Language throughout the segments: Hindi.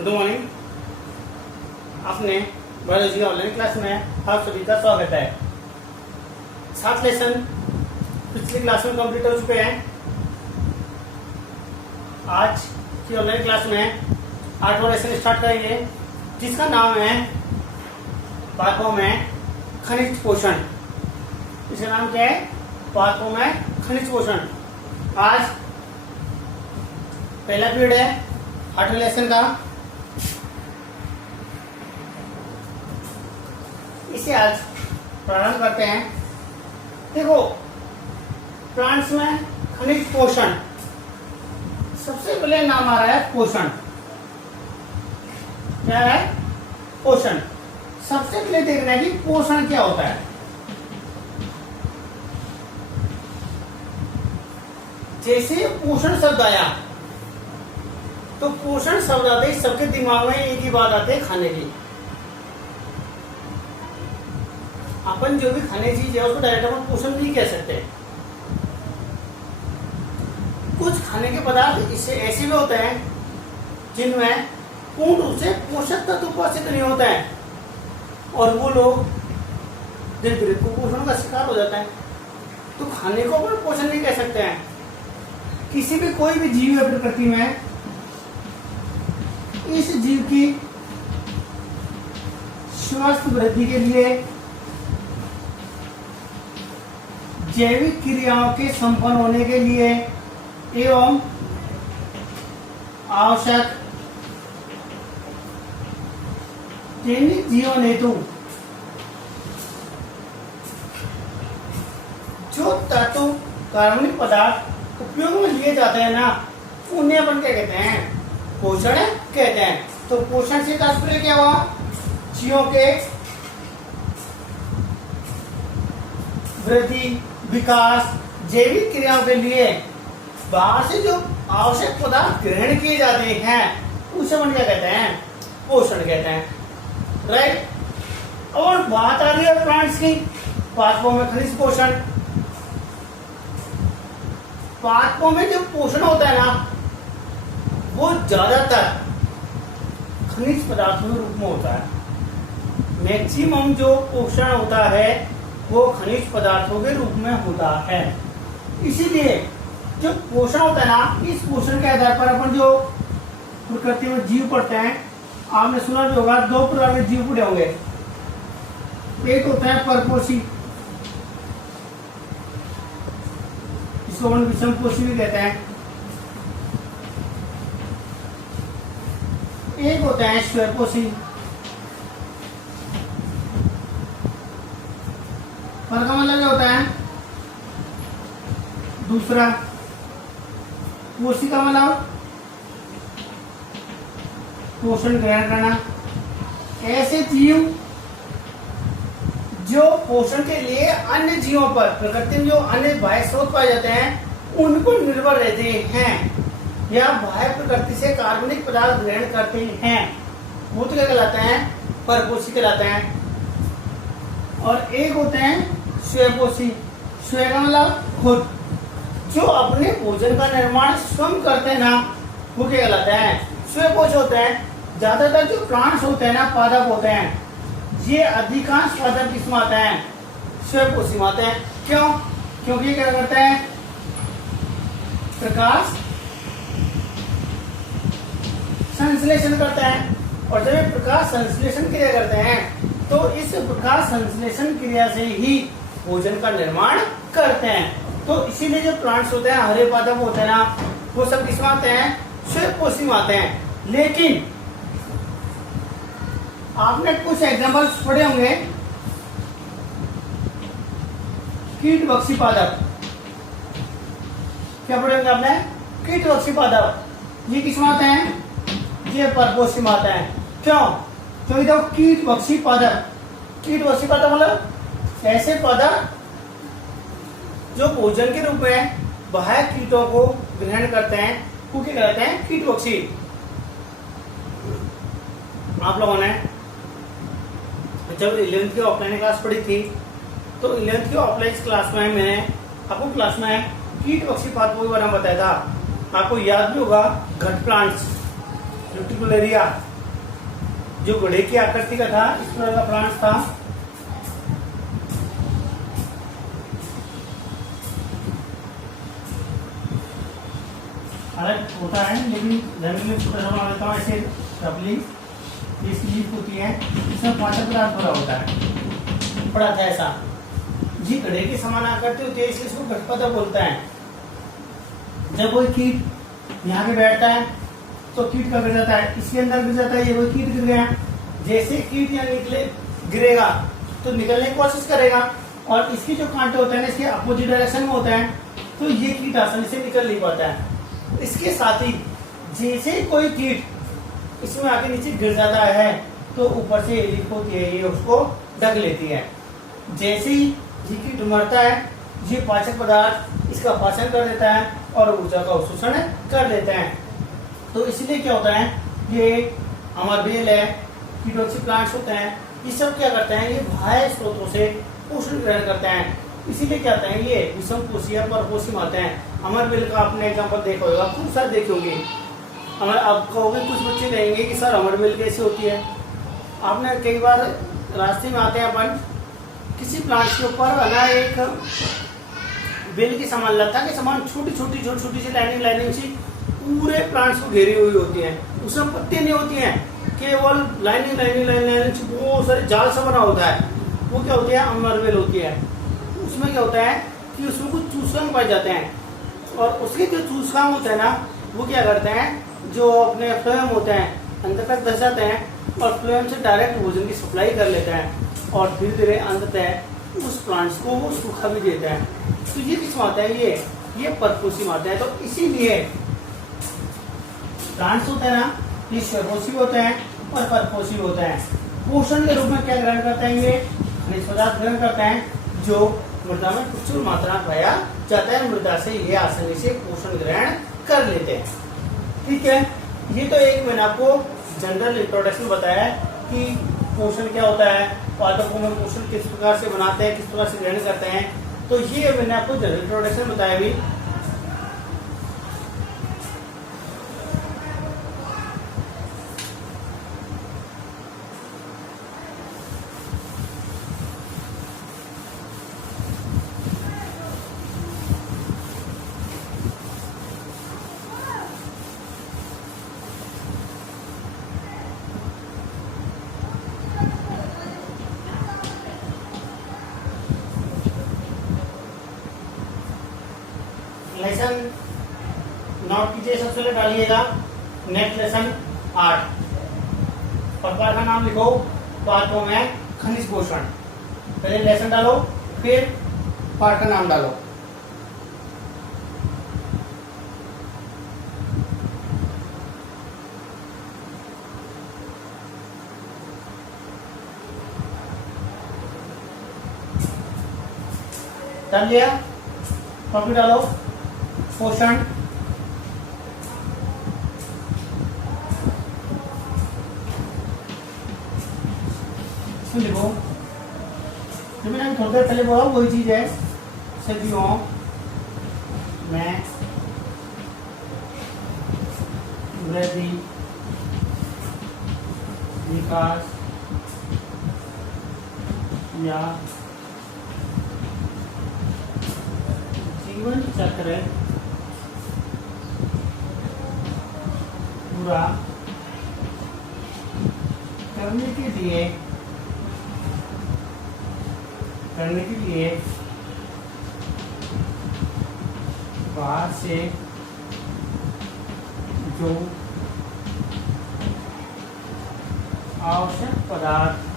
Good morning. अपने बायोलॉजी ऑनलाइन क्लास में आप सभी का स्वागत है। 7 लेसन पिछली क्लास में कंप्लीट हो चुके हैं। आज की ऑनलाइन क्लास में 8वां लेसन स्टार्ट करेंगे, जिसका नाम है पादपों में खनिज पोषण। इसका नाम क्या है? पादपों में खनिज पोषण। आज पहला पीरियड है 8वें लेसन का। इसे आज प्रारंभ करते हैं। देखो, प्लांट्स में खनिज पोषण, सबसे पहले नाम आ रहा है पोषण। क्या है? पोषण। सबसे पहले देखना है कि पोषण क्या होता है। जैसे पोषण शब्द आया तो पोषण शब्द आते ही सबके दिमाग में एक ही बात आती है, खाने की। अपन जो भी खाने की चीज है उसको डायरेक्ट अपन पोषण नहीं कह सकते। कुछ खाने के पदार्थ इससे ऐसे भी होते हैं जिनमें पूर्ण रूप से पोषक तत्व उपस्थित नहीं होते हैं, और वो लोग धीरे धीरे कुपोषण का शिकार हो जाता है। तो खाने को अपन पोषण नहीं कह सकते हैं। किसी भी कोई भी जीव है प्रकृति में, इस जीव की स्वस्थ वृद्धि के लिए, जैविक क्रियाओं के संपन्न होने के लिए एवं आवश्यक दैनिक जीवन हेतु जो तत्व कार्बनिक पदार्थ उपयोग में लिए जाते हैं ना, उन्हें अपन क्या कहते हैं? पोषण कहते हैं। तो पोषण से तात्पर्य क्या हुआ? जीवों के वृद्धि, विकास, जैविक क्रियाओं के लिए बाहर से जो आवश्यक पदार्थ ग्रहण किए जाते हैं उसे अपन क्या कहते हैं? पोषण कहते हैं। राइट। और बात आ रही है प्लांट्स की, पादपों में खनिज पोषण। पादपों में जो पोषण होता है ना, वो ज्यादातर खनिज पदार्थों के रूप में होता है। मैक्सिमम जो पोषण होता है वो खनिज पदार्थों के रूप में होता है। इसीलिए जो पोषण होता है ना, इस पोषण के आधार पर अपन जो प्रकृति में जीव पढ़ते हैं, आपने सुना भी होगा 2 प्रकार के जीव पढ़े होंगे। एक होता है परपोषी, इसको अपन विषमपोषी भी कहते हैं। एक होता है स्वयंपोषी। पर का मतलब क्या होता है? दूसरा। पोषी का मतलब पोषण ग्रहण करना। ऐसे जीव जो पोषण के लिए अन्य जीवों पर, प्रकृति में जो अन्य बाह्य स्रोत पाए जाते हैं उनको निर्भर रहते हैं, या बाह्य प्रकृति से कार्बनिक पदार्थ ग्रहण करते हैं, वो तो क्या कहलाते हैं? परपोषी कहलाते हैं। और एक होते हैं स्वयंपोषी। स्वयं का मतलब खुद, जो अपने भोजन का निर्माण स्वयं करते हैं ना, वो क्या कहलाते हैं? स्वयंपोषी होते हैं। ज्यादातर जो प्लांट्स होते हैं ना, पादप होते हैं, ये अधिकांश पादप किसमें आते हैं? स्वयंपोषी में आते हैं। क्यों? क्योंकि क्या करते हैं? प्रकाश संश्लेषण करते हैं, और जब ये प्रकाश संश्लेषण क्रिया करते हैं तो इस प्रकाश संश्लेषण क्रिया से ही भोजन का निर्माण करते हैं। तो इसीलिए जो प्लांट्स होते हैं, हरे पादप होते हैं ना, वो सब किसमें आते हैं? स्वयंपोषी में आते हैं। लेकिन आपने कुछ एग्जांपल्स पढ़े होंगे, कीटभक्षी पादप। क्या पढ़े होंगे आपने? कीटभक्षी पादप। ये किसमें आते हैं? ये परपोषी में आते हैं। क्यों? क्योंकि देखो, कीटभक्षी पादप, कीटभक्षी पादप मतलब ऐसे पदार्थ जो भोजन के रूप में बाह्य कीटों को ग्रहण करते हैं, वो क्या कहते हैं? कीटभक्षी। आप लोगों ने जब 11th की ऑफलाइन क्लास पढ़ी थी, तो 11th की ऑफलाइन क्लास में मैंने आपको क्लास में कीटभक्षी पादपों के बारे में बताया था। आपको याद भी होगा, घट प्लांट्स, रेटिकुलेरिया, जो घोड़े की आकृति का था, इस तरह का प्लांट था। अलग होता है लेकिन जमीन में छोटा सा बना देता हूँ ऐसे रफली। इसकी लीफ होती है, इसमें पाचक पदार्थ भरा होता है, पड़ा था ऐसा। जी घड़े की समान आकृति होती है, इसलिए इसको घटपदा बोलता है। जब कोई कीट यहाँ पे बैठता है तो कीट का गिर जाता है, इसके अंदर गिर जाता है, ये कोई कीट गिर गया। जैसे कीट यहाँ निकले गिरेगा तो निकलने की कोशिश करेगा, और इसके जो कांटे होते हैं ना इसके अपोजिट डायरेक्शन में होता है, तो ये कीट आसानी से निकल नहीं पाता है। इसके साथ ही जैसे कोई कीट इसमें आके नीचे गिर जाता है तो ऊपर से लीफ होती है, ये उसको ढक लेती है। जैसे ही ये कीट मरता है, ये पाचक पदार्थ इसका पाचन कर देता है और ऊर्जा का अवशोषण कर लेते हैं। तो इसलिए क्या होता है, ये अमरबेल है, कीटोक्सी प्लांट्स होते हैं, ये सब क्या करते हैं, ये बाह्य स्रोतों से पोषण ग्रहण करते हैं। इसीलिए क्या होता है, ये विषम कोषीय परपोषी आते हैं। अमरबेल का आपने एग्जाम्पल देखा होगा, खूब सारे देखे होंगे। आप कहोगे, कुछ बच्चे कहेंगे कि सर अमरबेल कैसे होती है। आपने कई बार रास्ते में आते हैं अपन, किसी प्लांट के ऊपर ना एक बेल की समान लता के समान छोटी छोटी सी लाइनिंग सी पूरे प्लांट्स को घेरी हुई होती है। उसमें पत्ते नहीं होती हैं, केवल लाइनिंग से बहुत सारे जाल सा बना होता है। वो क्या होती है, अमरबेल होती है। उसमें क्या होता है कि उसमें कुछ चूसकांग पाए जाते हैं, और उसके जो चूसकांग होते हैं ना, वो क्या करते हैं, जो अपने फ्लोएम होते हैं अंदर तक धस जाते हैं और फ्लोएम से डायरेक्ट भोजन की सप्लाई कर लेते हैं, और धीरे धीरे अंततः उस प्लांट्स को वो सूखा भी देते हैं। तो ये किस माता है, ये परपोषी माता है। तो इसीलिए प्लांट्स होते हैं ना, ये स्वपोषी होते हैं और परपोषी होते हैं। पोषण के रूप में क्या ग्रहण करते हैं, ये खनिज पदार्थ ग्रहण करते हैं जो मृदा में प्रचुर मात्रा में पाया जाता है। मृदा से ये आसानी से पोषण ग्रहण कर लेते हैं। ठीक है, ये तो एक मैंने आपको जनरल इंट्रोडक्शन बताया कि पोषण क्या होता है, पादपों में पोषण किस प्रकार से बनाते हैं, किस प्रकार से ग्रहण करते हैं। तो ये मैंने आपको जनरल इंट्रोडक्शन बताया भी। लेसन नोट कीजिए, सबसे पहले डालिएगा नेक्स्ट लेसन 8 और पाठ का नाम लिखो पाठों में खनिज पोषण। पहले लेसन डालो, फिर पाठ का नाम डालो। डाल लिया, कॉपी डालो, पोषण। इसमें लिखो, जो मैंने थोड़ी देर पहले बोला वही चीज है। सदियों में वृद्धि, विकास या जीवन चक्र पूरा करने के लिए बाहर से जो आवश्यक पदार्थ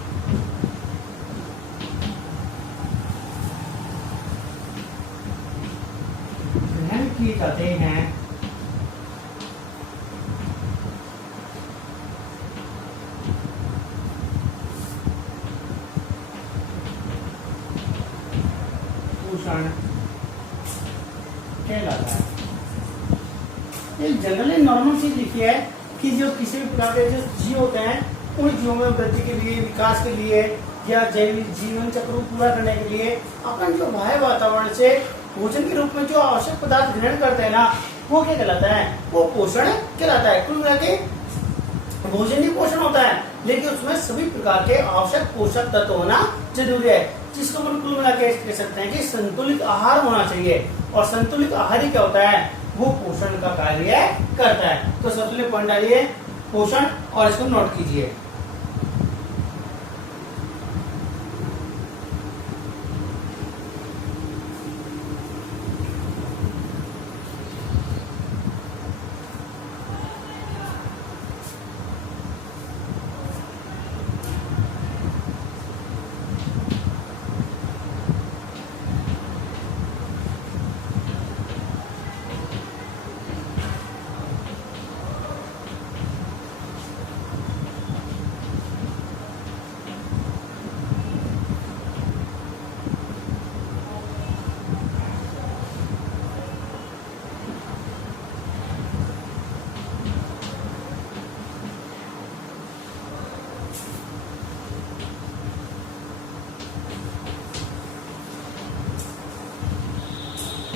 ग्रहण किए जाते हैं पोषण कहलाता है। एक जनरली नॉर्मल चीज लिखी है कि जो किसी भी प्रकार के जो जीव होते हैं उन जीवों में वृद्धि के लिए, विकास के लिए या जैविक जीवन चक्र को पूरा करने के लिए अपन जो बाह्य वातावरण से भोजन के रूप में जो आवश्यक पदार्थ ग्रहण करते हैं ना, वो क्या कहलाता है, वो पोषण कहलाता है। कुल मिला के भोजन ही पोषण होता है, लेकिन उसमें सभी प्रकार के आवश्यक पोषक तत्व होना जरूरी है, जिसको हम कुल मिला के कह सकते हैं कि संतुलित आहार होना चाहिए। और संतुलित आहार ही क्या होता है, वो पोषण का कार्य करता है। तो सबसे पहले पॉइंट डालिए पोषण और इसको नोट कीजिए।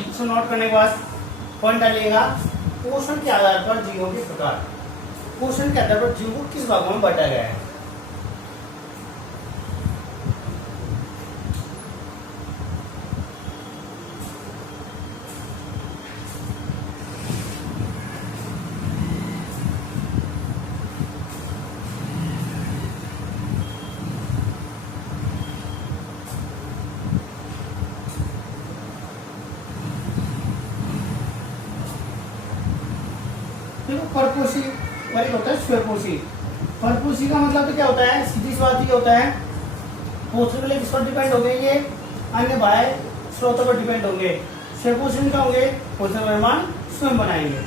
इसको नोट करने के बाद पॉइंट डालिएगा पोषण के आधार पर जीवों के प्रकार। पोषण के आधार पर जीव को किस भागों में बांटा गया है। परपोषी और एक होता है स्वयंपोषी। परपोषी का मतलब तो क्या होता है, सीधी सी बात ये होता है पोषण के लिए किस पर डिपेंड होंगे, ये अन्य बाह्य स्रोतों पर डिपेंड होंगे। स्वयंपोषी क्या होंगे, पोषण का निर्माण स्वयं बनाएंगे।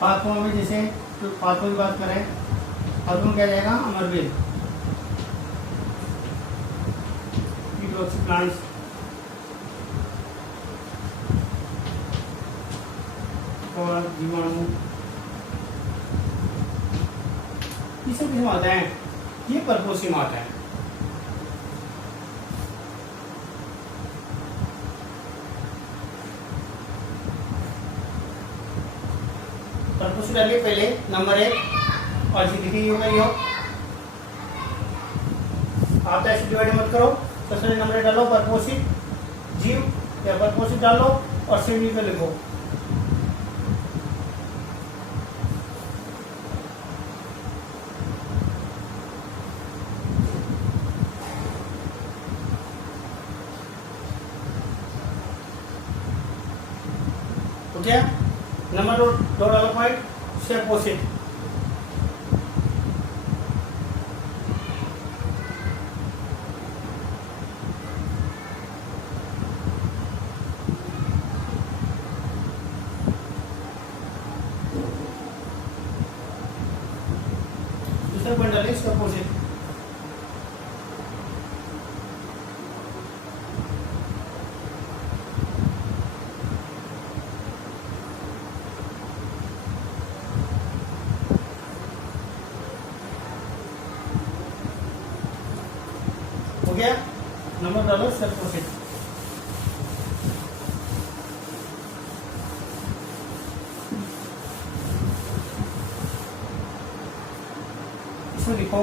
पाथों में जैसे तो पाथों की बात करें, पाथों में क्या जाएगा, अमरवेल, प्लांट्स, और जीवाणु, ये सब किसमें आता है, ये परपोषी में आता है। परपोषी डालिए पहले नंबर 1 और जी लिखिए यो। आप तो ऐसे डिवाइड मत करो, सबसे नंबर डालो परपोषी जीव या परपोषी डालो और श्रेणी को लिखो। तो क्या नंबर 2 डालो पॉइंट स्वयंपोषित। दूसरे पॉइंट डालिए इसके अपोजिट। हो गया, नंबर डालो इसके अपोजिट। इसमें लिखो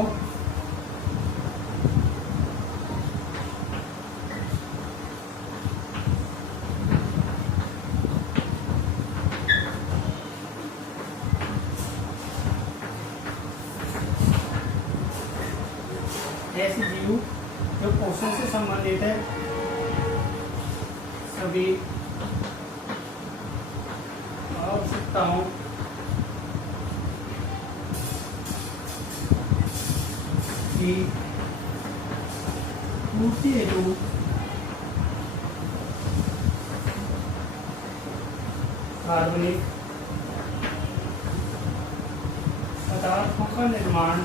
ऐसे जीव जो पोषण से संबंधित है सभी आवश्यकताओं की पूर्ति हेतु कार्बनिक पदार्थों का निर्माण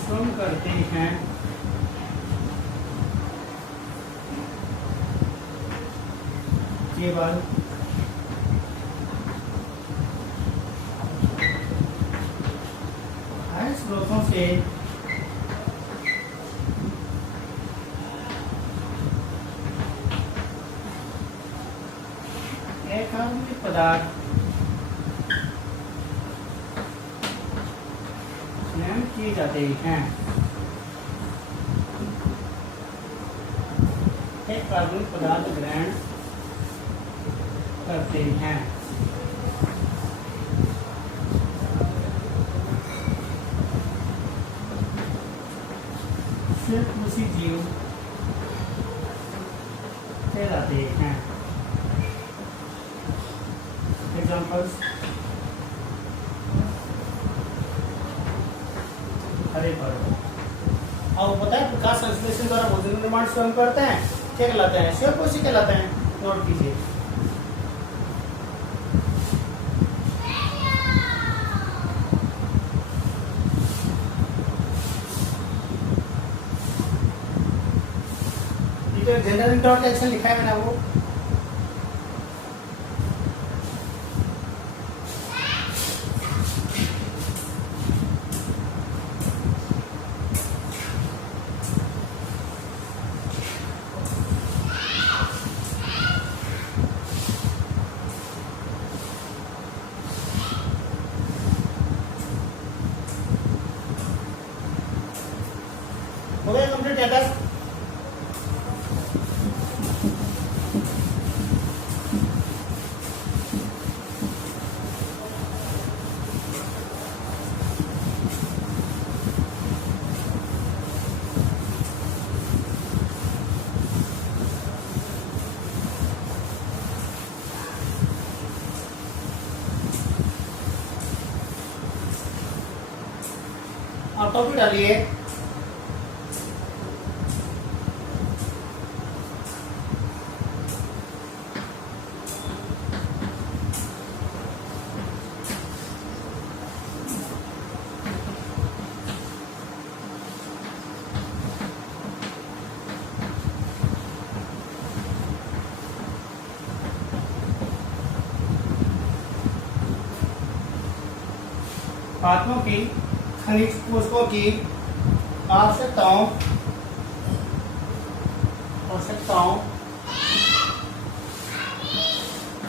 स्वयं करते हैं। केवल स्रोतों से अकार्बनिक पदार्थ निर्माण किए जाते हैं। अकार्बनिक पदार्थ ग्रहण करते हैं। सिर्फ उसी जीव कहलाते हैं। एग्जाम्पल्स हरे पर्व। अब पता है प्रकाश संश्लेषण द्वारा भोजन निर्माण स्वयं करते हैं, क्या कहलाते हैं? स्वयंपोषी कहलाते हैं। नोट कीजिए। जनरल डॉट एक्शन लिखा है मैंने वो। हो गया कंप्लीट है। आप टॉपिक डालिए। पात्रों की खनिज पोषकों की आवश्यकताओं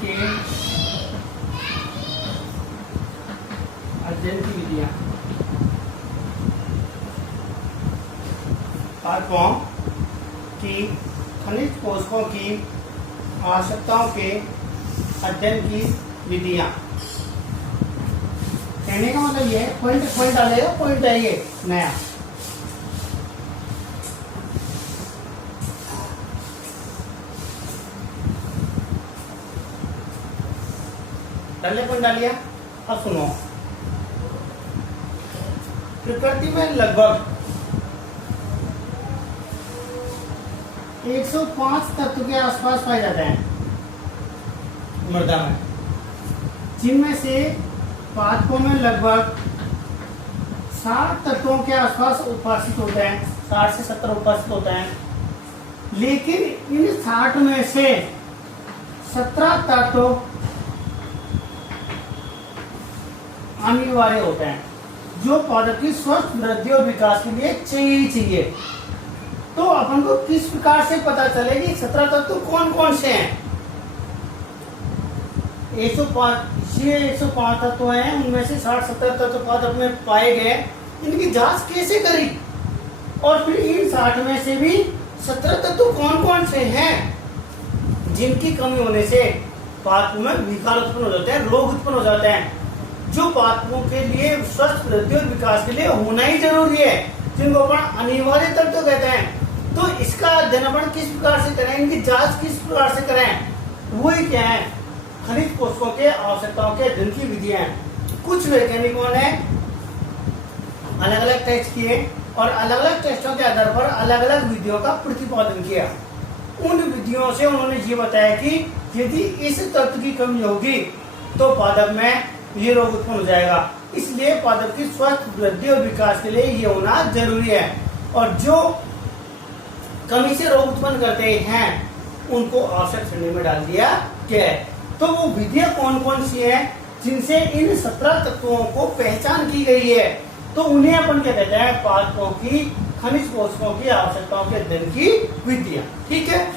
के अध्ययन की विधियां। पात्रों की खनिज पोषकों की आवश्यकताओं के अध्ययन की विधियां। कहने का मतलब ये है, पॉइंट डालेगा, पॉइंट है ये नया। डाले पॉइंट डालिए। अब सुनो, प्रकृति में लगभग 105 तत्व के आसपास पाए जाते हैं मृदा में। जिनमें से पादपों में लगभग 60 तत्वों के आसपास उपस्थित होते हैं, 60 से 70 उपस्थित होते हैं। लेकिन इन 60 में से 17 तत्व अनिवार्य होते हैं, जो पादप की स्वस्थ वृद्धि और विकास के लिए चाहिए ही चाहिए। तो अपन को किस प्रकार से पता चलेगी 17 तत्व कौन कौन से हैं? 105 तत्व हैं, उनमें से 60-70 तत्व पादप में पाए गए। इनकी जांच कैसे करी? और फिर इन 60 में से भी 17 तत्व कौन कौन से हैं जिनकी कमी होने से पादपों में विकार उत्पन्न हो जाते हैं, रोग उत्पन्न हो जाते हैं, जो पादपों के लिए स्वस्थ वृद्धि और विकास के लिए होना ही जरूरी है, जिनको अपन अनिवार्य तत्व कहते हैं। तो इसका अध्ययन अपन किस प्रकार से करें, इनकी जांच किस प्रकार से करें? वही क्या है, खनिज पोषकों के आवश्यकताओं के अध्ययन की विधियां। कुछ वैज्ञानिकों ने अलग अलग टेस्ट किए और अलग अलग टेस्टों के आधार पर अलग अलग विधियों का प्रतिपादन किया। उन विधियों से उन्होंने ये बताया कि यदि इस तत्व की कमी होगी तो पादप में ये रोग उत्पन्न हो जाएगा। इसलिए पादप की स्वस्थ वृद्धि और विकास के लिए ये होना जरूरी है। और जो कमी से रोग उत्पन्न करते हैं उनको आवश्यक श्रेणी में डाल दिया गया है। तो वो विधियां कौन कौन सी हैं जिनसे इन 17 तत्वों को पहचान की गई है? तो उन्हें अपन क्या कहते हैं? पादपों की खनिज पोषकों की आवश्यकताओं के अध्ययन की विधियां। ठीक है।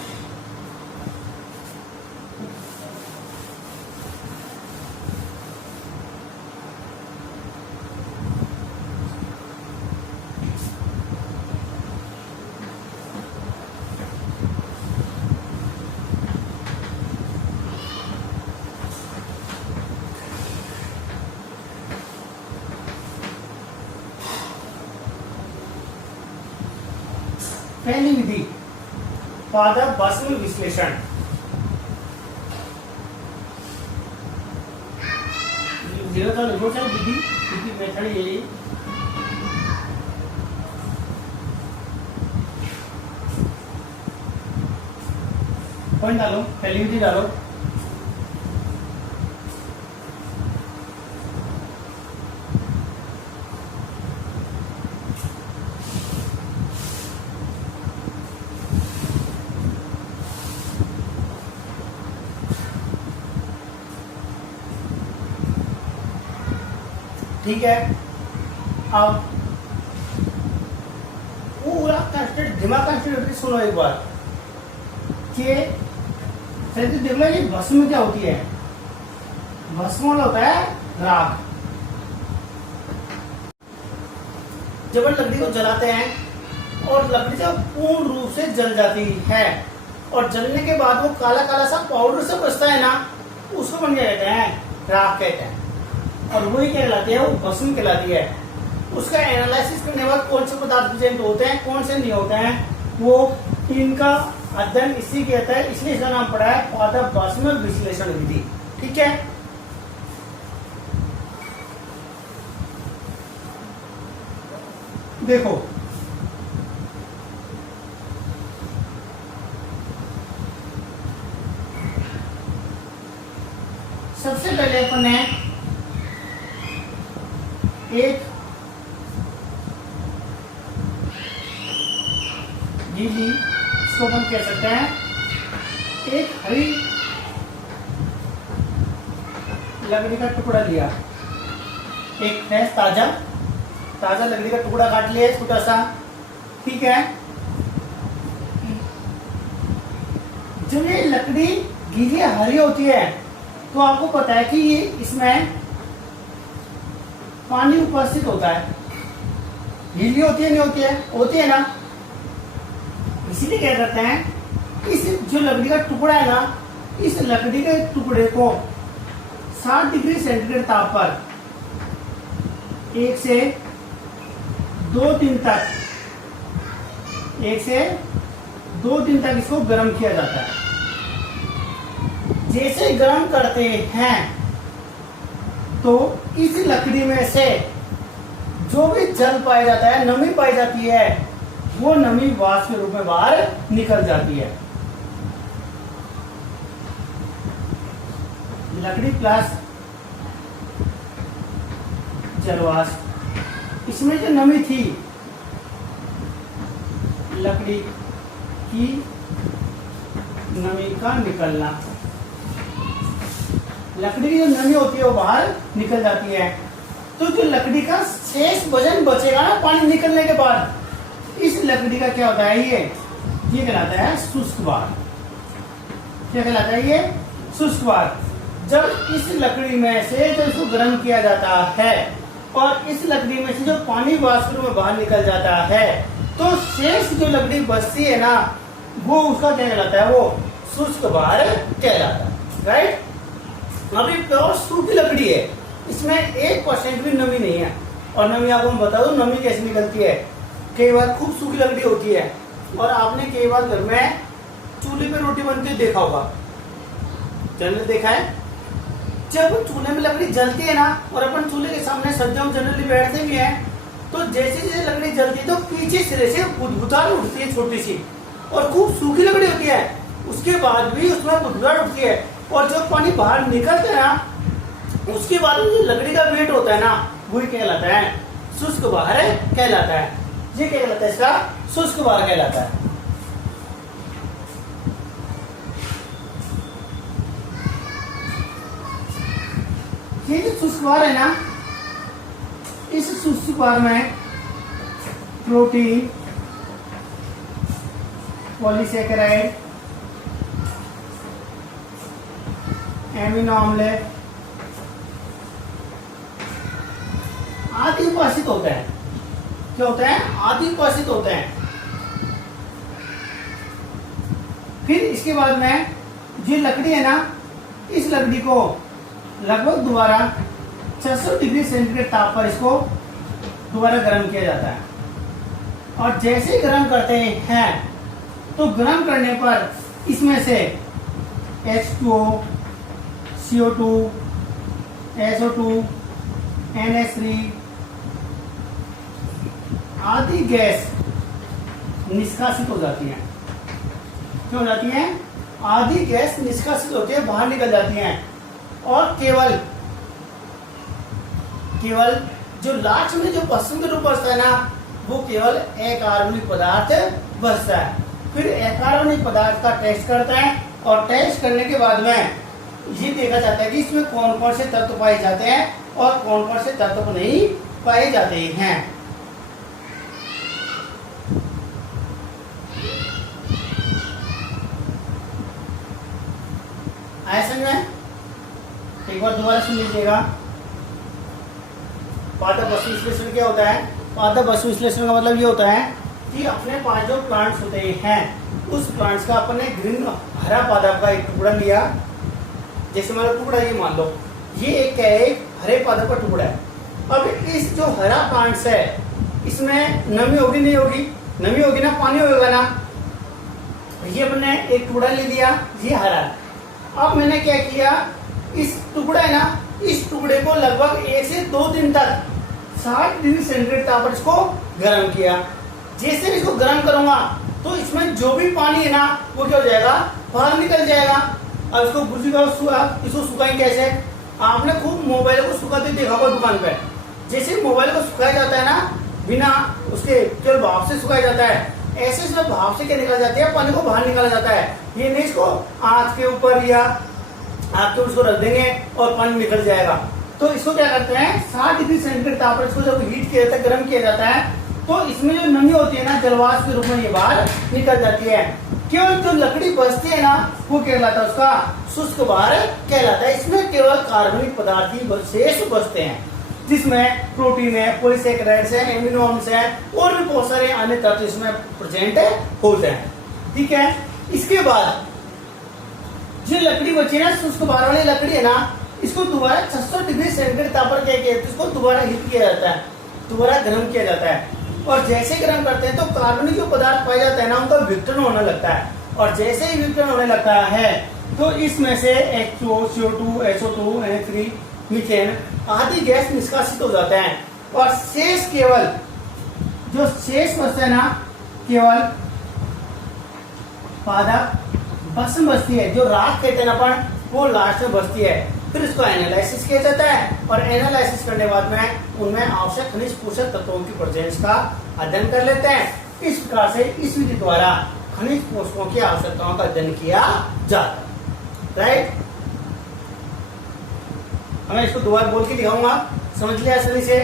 पहली विधि, पादप भस्म विश्लेषण। विधि मेथड यही। पॉइंट डालो, पहली विधि डालो। ठीक है। अब पूरा दिमाग का सुनो एक बार कि देख लो ये भस्म क्या होती है। भस्म होता है राख। जब लकड़ी को जलाते हैं और लकड़ी जब पूर्ण रूप से जल जाती है और जलने के बाद वो काला काला सा पाउडर सा बचता है ना, उसको अपन क्या कहते हैं? राख कहते हैं। और वही क्या कहलाती है? वो भस्म कहलाती है। उसका एनालिसिस करने के बाद कौन से पदार्थ प्रेजेंट होते हैं, कौन से नहीं होते हैं, वो इनका अध्ययन इसी कहता है। इसलिए इसका नाम पड़ा है पादप भस्म विश्लेषण विधि। ठीक है। देखो, सबसे पहले अपन ने एक गीली, इसको हम कह सकते हैं एक हरी लकड़ी का टुकड़ा लिया, एक फ्रेश ताजा लकड़ी का टुकड़ा काट लिया छोटा सा। ठीक है। जब ये लकड़ी गीली हरी होती है तो आपको पता है कि ये इसमें पानी उपस्थित होता है। गीली होती है नहीं होती है? होती है ना। इसीलिए क्या करते हैं, इस जो लकड़ी का टुकड़ा है ना, इस लकड़ी के टुकड़े को 60 डिग्री सेंटीग्रेड ताप पर 1 से 2 दिन तक इसको गर्म किया जाता है। जैसे गर्म करते हैं तो इस लकड़ी में से जो भी जल पाया जाता है, नमी पाई जाती है, वो नमी वाष्प के रूप में बाहर निकल जाती है। लकड़ी प्लस जलवाष्प। इसमें जो नमी थी लकड़ी की नमी का निकलना, लकड़ी की जो नमी होती है वो बाहर निकल जाती है। तो जो लकड़ी का शेष वजन बचेगा ना पानी निकलने के बाद, इस लकड़ी का क्या होता है, ये कहलाता है शुष्क भाग। क्या कहलाता है ये? शुष्क भाग। जब इस लकड़ी में से जब इसको गर्म किया जाता है और इस लकड़ी में से जो पानी वाष्प में बाहर निकल जाता है, तो शेष जो लकड़ी बचती है ना, वो उसका क्या कहलाता है, वो शुष्क भाग कहलाता है। राइट। अभी प्योर सूखी लकड़ी है, इसमें 1% भी नमी नहीं है। और नमी आपको मैं बता दूं नमी कैसे निकलती है। कई बार खूब सूखी लकड़ी होती है और आपने कई बार घर में चूल्हे पे रोटी बनती हुई देखा होगा, जनरली देखा है। जब चूल्हे में लकड़ी जलती है ना, और अपन चूल्हे के सामने सर्दियों में जनरली बैठते भी हैं, तो जैसे जैसे लकड़ी जलती है तो पीछे सिरे से बुदबुदाहट उठती है छोटी सी, और खूब सूखी लकड़ी होती है, उसके बाद भी उसमें बुदबुदाहट उठती है। और जब पानी बाहर निकलता है ना, उसके बाद जो लकड़ी का वेट होता है ना, वही कहलाता है शुष्क भाग कहलाता है। ये क्या कहलाता है? इसका शुष्क भाग कहलाता है। ये जो शुष्क भाग है ना, इस शुष्क भाग में प्रोटीन, पॉलीसेकेराइड, एमिनो अम्ल आदि उपाशित होते हैं। क्या होता है? आदि उपाशित होते हैं। फिर इसके बाद में जो लकड़ी है ना, इस लकड़ी को लगभग दोबारा 600 डिग्री सेंटीग्रेड ताप पर इसको दोबारा गर्म किया जाता है। और जैसे गर्म करते हैं तो गर्म करने पर इसमें से H2O, CO2, SO2, NH3 आदि गैस निष्कासित हो जाती है। क्यों हो जाती है? आदि गैस निष्कासित होती है, बाहर निकल जाती हैं। और केवल जो लास्ट में जो पश्चिम के रूप बचता है ना, वो केवल अकार्बनिक पदार्थ बचता है। फिर अकार्बनिक पदार्थ का टेस्ट करता है, और टेस्ट करने के बाद में ये देखा जाता है कि इसमें कौन कौन से तत्व पाए जाते हैं और कौन कौन से तत्व नहीं पाए जाते हैं। ऐसे में एक बार दोबारा सुन लीजिएगा। पादप वस्तु विश्लेषण क्या होता है? पादप वस्तु विश्लेषण का मतलब ये होता है कि अपने पास जो प्लांट्स होते हैं, उस प्लांट्स का अपने ग्रीन हरा पादप का एक टुकड़ा लिया। जैसे मान लो टुकड़ा, ये मान लो ये एक क्या है? एक हरे पादप का टुकड़ा है। अब इस जो हरा प्लांट्स है, इसमें नमी होगी नहीं होगी? नमी होगी ना, पानी होगा ना। ये अपने एक टुकड़ा ले लिया, ये हरा। अब मैंने क्या किया, इस टुकड़ा है ना, इस टुकड़े को लगभग 1 से 2 दिन तक 60 डिग्री सेंटीग्रेड ताप पर इसको गर्म किया। जैसे इसको गर्म करूंगा तो इसमें जो भी पानी है ना, वो क्या हो जाएगा? बाहर निकल जाएगा। अब इसको इसको सुखाएं कैसे? आपने खूब मोबाइल को सुखाते देखा होगा दुकान पे। जैसे मोबाइल को सुखाया जाता है ना, बिना उसके केवल भाप से सुखाया जाता है, ऐसे इसमें भाप से क्या निकल जाती है? पानी को बाहर निकाला जाता है। ये नहीं इसको आग के ऊपर या आग के उसको रख देंगे और पानी निकल जाएगा। तो इसको क्या करते हैं? 60 डिग्री सेंटीग्रेड ताप पर इसको जब हीट किया जाता है, गर्म किया जाता है, तो इसमें जो नमी होती है ना, जलवाष्प के रूप में ये बाहर निकल जाती है। केवल जो लकड़ी बचती है ना, वो कहलाता है उसका शुष्क भाग कहलाता है। इसमें केवल कार्बनिक पदार्थ ही शेष बचते हैं, जिसमें प्रोटीन है, पॉलीसेकेराइड्स है, एमिनो अम्ल है, और भी बहुत सारे अन्य तत्व इसमें प्रेजेंट होते हैं। ठीक है। इसके बाद जो लकड़ी बची है ना, शुष्क भाग वाली लकड़ी है ना, इसको दोबारा 600 डिग्री सेंटीग्रेड ताप पर क्या किया, इसको दोबारा हीट किया जाता है, दोबारा गर्म किया जाता है। और जैसे गर्म करते हैं तो कार्बनिक जो पदार्थ पाया जाता है ना, उनका विघटन होने लगता है। और जैसे ही विघटन होने लगता है तो इसमें से H2O, CO2, SO2, NH3, methane आदि गैस निष्कासित हो जाते हैं। और शेष केवल जो शेष बचता है ना, केवल पादप भस्म बचती है, जो राख कहते हैं ना अपन, वो लास्ट में बचती है। फिर उसको एनालिसिस किया जाता है और एनालिसिस करने के बाद में उनमें आवश्यक खनिज पोषक तत्वों की प्रेजेंस का अध्ययन कर लेते हैं। इस प्रकार से इस विधि द्वारा खनिज पोषकों की आवश्यकताओं का अध्ययन किया जाता है। राइट, हमें इसको दोबारा बोल के दिखाऊंगा, समझ लिया असली से।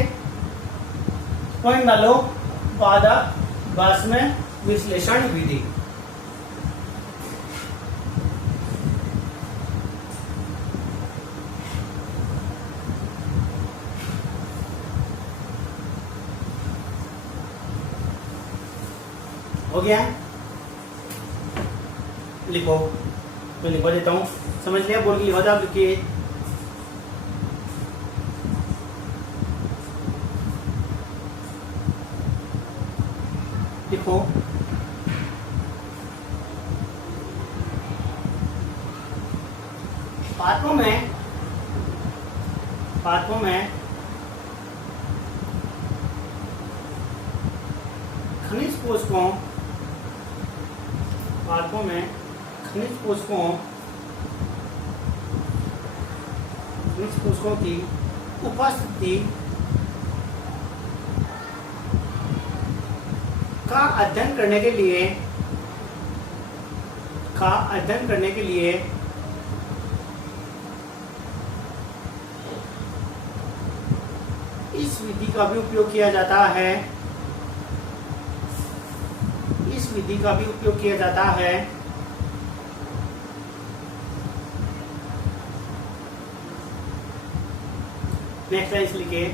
पॉइंट डालो, पादप वाष्प विश्लेषण विधि। हो गया, लिखो, मैं लिखवा देता हूं। समझ लिया, बोल के लिखा था, आप लिखिए। लिखो, पादपों में खनिज पोषकों, पादपों में खनिज पोषकों की उपस्थिति का अध्ययन करने के लिए इस विधि का भी उपयोग किया जाता है। नेक्स्ट लाइन लिखिए,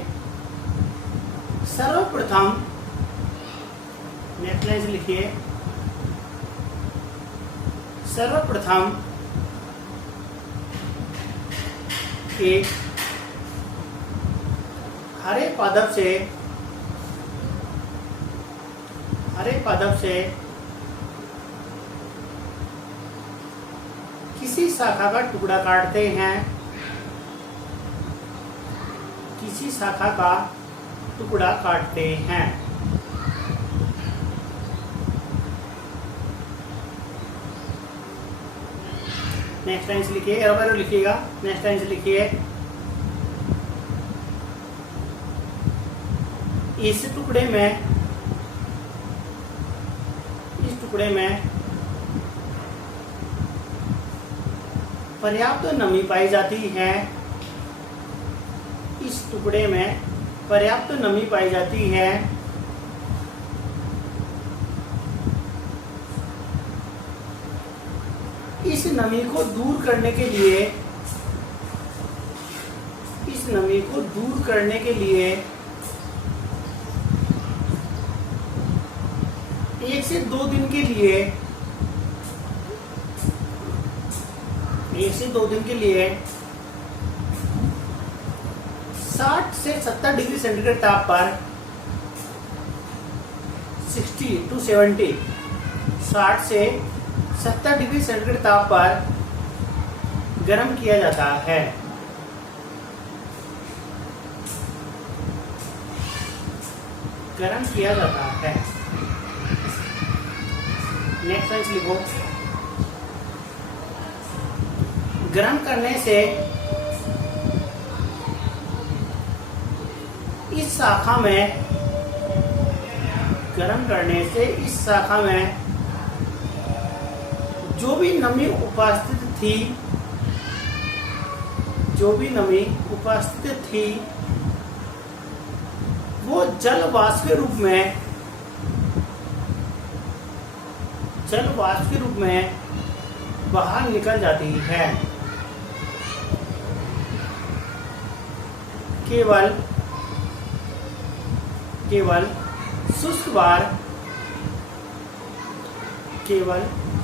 सर्वप्रथम एक हरे पादप से किसी शाखा का टुकड़ा काटते हैं। नेक्स्ट लाइन लिखिए, और लिखिएगा। नेक्स्ट लाइन लिखिए, इस टुकड़े में पर्याप्त नमी पाई जाती है। इस टुकड़े में पर्याप्त नमी पाई जाती है। इस नमी को दूर करने के लिए 1 से 2 दिन के लिए 60 से 70 डिग्री सेंटीग्रेड ताप पर 60 to 70 60 से 70 डिग्री सेंटीग्रेड ताप पर गर्म किया जाता है। नेक्स्ट लाइन लिखो, गर्म करने से इस शाखा में जो भी नमी उपस्थित थी वो जल वाष्प के रूप में बाहर निकल जाती है। केवल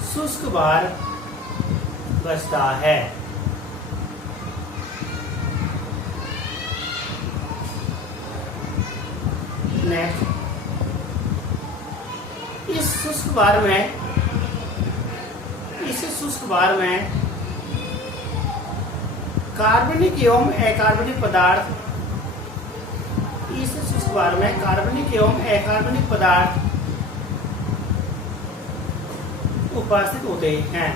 शुष्क बार बचता है। नेक्स्ट, इस शुष्क बार में कार्बनिक एवं अकार्बनिक पदार्थ उपस्थित होते हैं।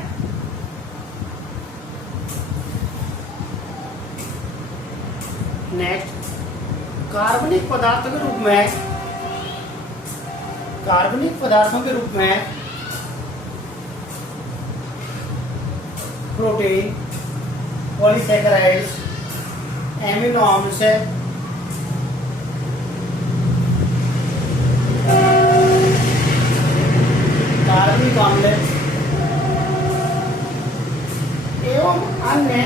नेक्स्ट, कार्बनिक पदार्थों के रूप में, कार्बनिक पदार्थों के रूप में प्रोटीन, पॉलीसैकेराइड्स, एमिनो अम्ल, कार्बनिक अम्ल एवं अन्य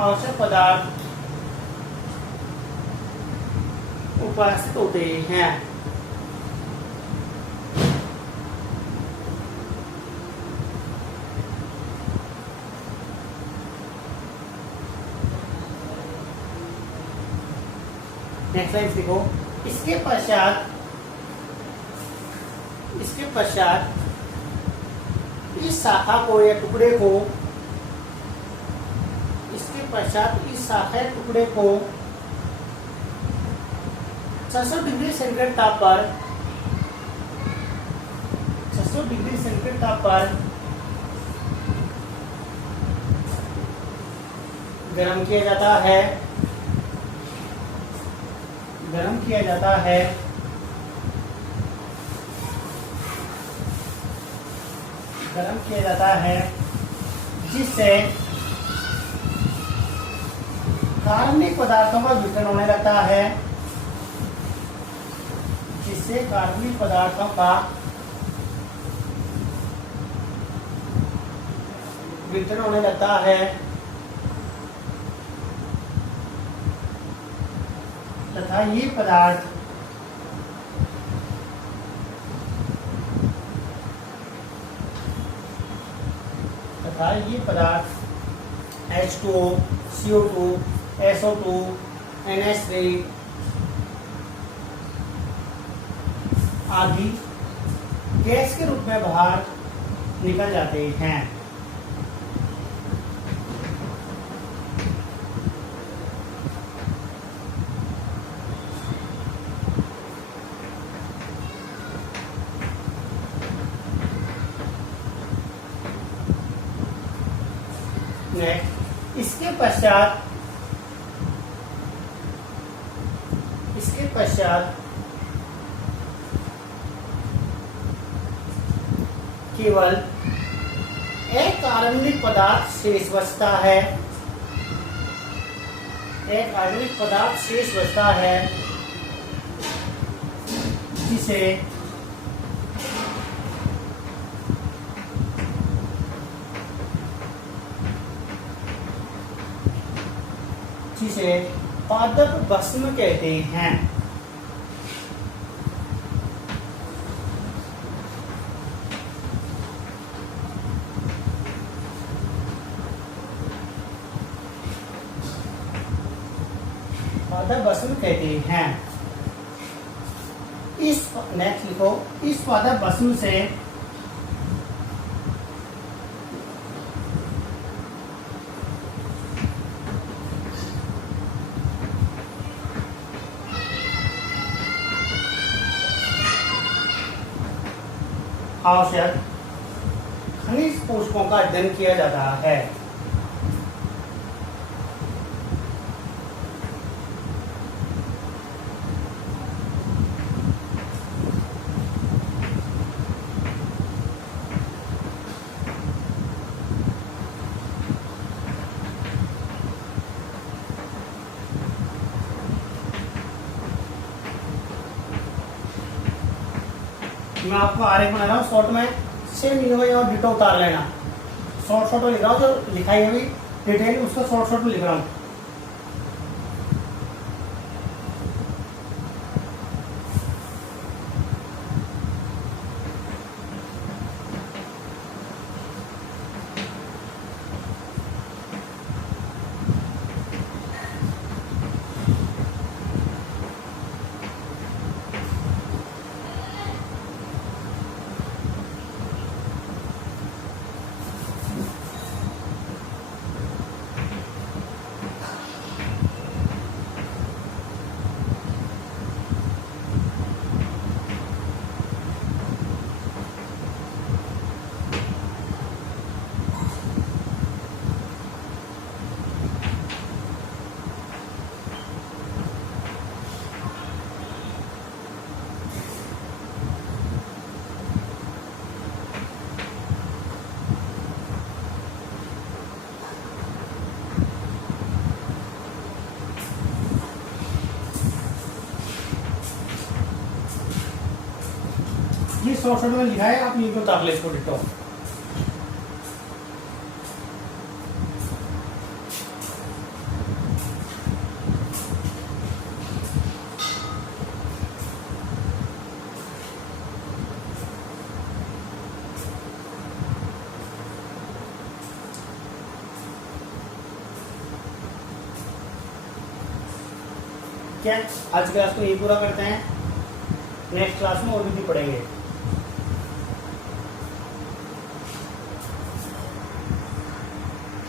आवश्यक पदार्थ उपस्थित होते हैं। नेक्स्ट लाइन देखो, इसके पश्चात इस शाखा को या टुकड़े को, इसके पश्चात इस शाखा या टुकड़े को 600 डिग्री सेंटीग्रेड ताप पर, 600 डिग्री सेंटीग्रेड ताप पर गर्म किया जाता है, गर्म किया जाता है, गर्म किया जाता है, जिससे कार्बनिक पदार्थों का विघटन होने लगता है, जिससे कार्बनिक पदार्थों का विघटन होने लगता है तथा ये पदार्थ H2O, CO2, SO2, NH3 आदि गैस के रूप में बाहर निकल जाते हैं। इसके पश्चात केवल एक कार्बनिक पदार्थ शेष बचता है, एक कार्बनिक पदार्थ शेष बचता है, जिसे पादप भस्म कहते हैं। पादप भस्म कहते हैं। इस नेक्स्ट लिखो, इस पादप भस्म से आवश्यक खनिज पोषकों का अध्ययन किया जाता है। मैं आपको आरेख बना रहा हूँ शॉर्ट में, सेम इन्होंने और डिटो उतार लेना। शॉर्ट में लिख रहा हूँ, जो लिखाई है डिटेल उसको शॉर्ट में लिख रहा हूँ। शॉर्ट में लिखा है, आप ये उतार ले इसको डिटो। क्या आज क्लास को ये पूरा करते हैं, नेक्स्ट क्लास में और भी पढ़ेंगे।